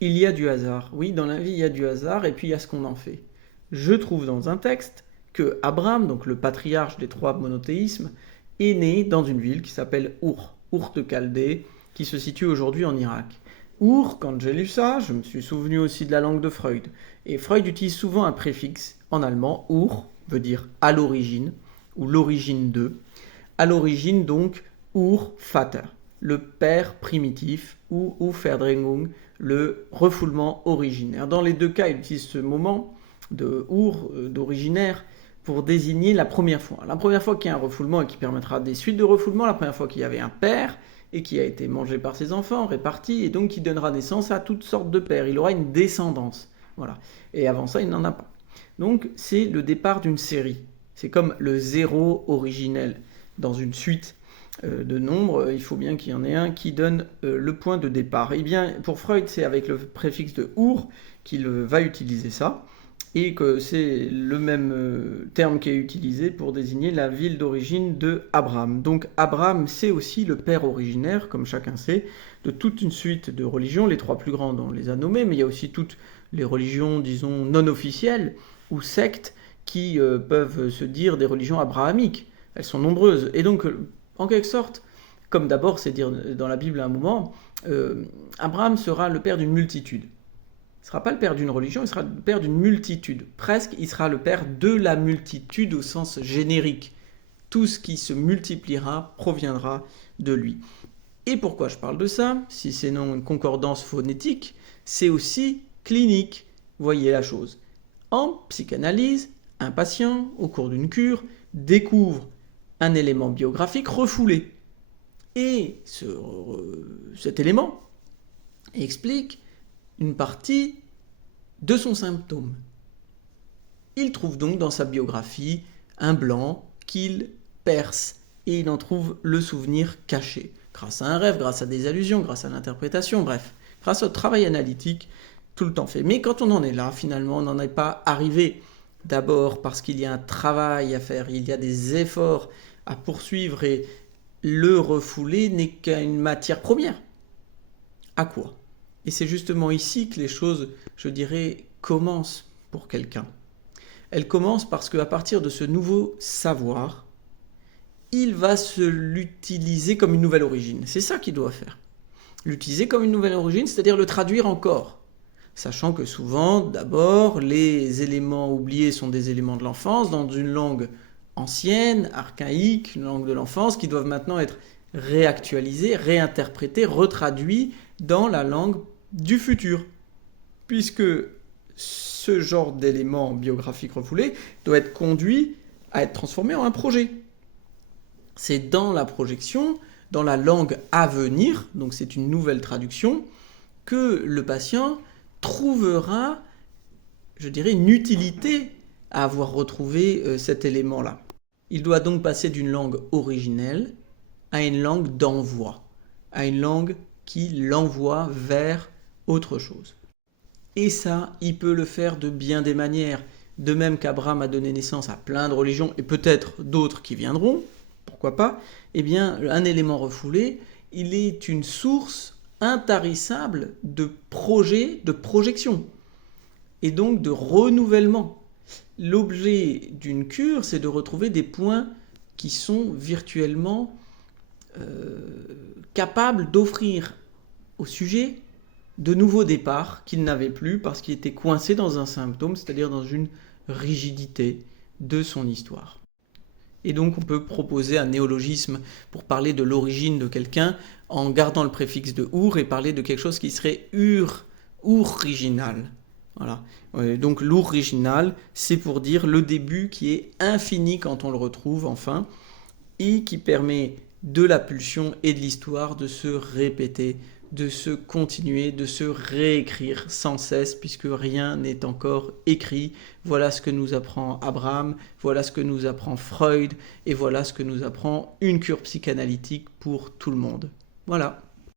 Il y a du hasard. Oui, dans la vie, il y a du hasard et puis il y a ce qu'on en fait. Je trouve dans un texte que Abraham, donc le patriarche des trois monothéismes, est né dans une ville qui s'appelle Our de Chaldée, qui se situe aujourd'hui en Irak. Our, quand j'ai lu ça, je me suis souvenu aussi de la langue de Freud. Et Freud utilise souvent un préfixe en allemand. Ur veut dire à l'origine ou l'origine de. À l'origine donc Urvater, le père primitif, ou Urverdrängung, le refoulement originaire. Dans les deux cas, il utilise ce moment de d'originaire, pour désigner la première fois. La première fois qu'il y a un refoulement et qui permettra des suites de refoulement, la première fois qu'il y avait un père et qui a été mangé par ses enfants, réparti, et donc qui donnera naissance à toutes sortes de pères. Il aura une descendance. Voilà. Et avant ça, il n'en a pas. Donc, c'est le départ d'une série. C'est comme le zéro originel dans une suite de nombres, il faut bien qu'il y en ait un qui donne le point de départ. Et bien, pour Freud, c'est avec le préfixe de Ur qu'il va utiliser ça, et que c'est le même terme qui est utilisé pour désigner la ville d'origine de Abraham. Donc Abraham, c'est aussi le père originaire, comme chacun sait, de toute une suite de religions. Les trois plus grandes, on les a nommées, mais il y a aussi toutes les religions, disons, non officielles ou sectes qui peuvent se dire des religions abrahamiques. Elles sont nombreuses. Et donc, en quelque sorte, comme d'abord c'est dire dans la Bible à un moment, Abraham sera le père d'une multitude. Il ne sera pas le père d'une religion, il sera le père d'une multitude. Presque, il sera le père de la multitude au sens générique. Tout ce qui se multipliera proviendra de lui. Et pourquoi je parle de ça? Si c'est non une concordance phonétique, c'est aussi clinique. Voyez la chose. En psychanalyse, un patient, au cours d'une cure, découvre un élément biographique refoulé. Et cet élément explique une partie de son symptôme. Il trouve donc dans sa biographie un blanc qu'il perce et il en trouve le souvenir caché, grâce à un rêve, grâce à des allusions, grâce à l'interprétation, bref, grâce au travail analytique tout le temps fait. Mais quand on en est là, finalement, on n'en est pas arrivé. D'abord parce qu'il y a un travail à faire, il y a des efforts à poursuivre et le refoulé n'est qu'une matière première. À quoi? Et c'est justement ici que les choses, je dirais, commencent pour quelqu'un. Elles commencent parce qu'à partir de ce nouveau savoir, il va se l'utiliser comme une nouvelle origine. C'est ça qu'il doit faire. L'utiliser comme une nouvelle origine, c'est-à-dire le traduire encore. Sachant que souvent, d'abord, les éléments oubliés sont des éléments de l'enfance, dans une langue ancienne, archaïque, une langue de l'enfance, qui doivent maintenant être réactualisés, réinterprétés, retraduits dans la langue du futur. Puisque ce genre d'élément biographique refoulé doit être conduit à être transformé en un projet. C'est dans la projection, dans la langue à venir, donc c'est une nouvelle traduction, que le patient trouvera, je dirais, une utilité à avoir retrouvé cet élément-là. Il doit donc passer d'une langue originelle à une langue d'envoi, à une langue qui l'envoie vers autre chose. Et ça, il peut le faire de bien des manières. De même qu'Abraham a donné naissance à plein de religions, et peut-être d'autres qui viendront, pourquoi pas, eh bien, un élément refoulé, il est une source intarissable de projets, de projections, et donc de renouvellement. L'objet d'une cure, c'est de retrouver des points qui sont virtuellement capables d'offrir au sujet de nouveaux départs qu'il n'avait plus parce qu'il était coincé dans un symptôme, c'est-à-dire dans une rigidité de son histoire. Et donc on peut proposer un néologisme pour parler de l'origine de quelqu'un en gardant le préfixe de ur et parler de quelque chose qui serait original. Voilà. Donc l'original, c'est pour dire le début qui est infini quand on le retrouve enfin et qui permet de la pulsion et de l'histoire de se répéter, de se continuer, de se réécrire sans cesse, puisque rien n'est encore écrit. Voilà ce que nous apprend Abraham, voilà ce que nous apprend Freud, et voilà ce que nous apprend une cure psychanalytique pour tout le monde. Voilà.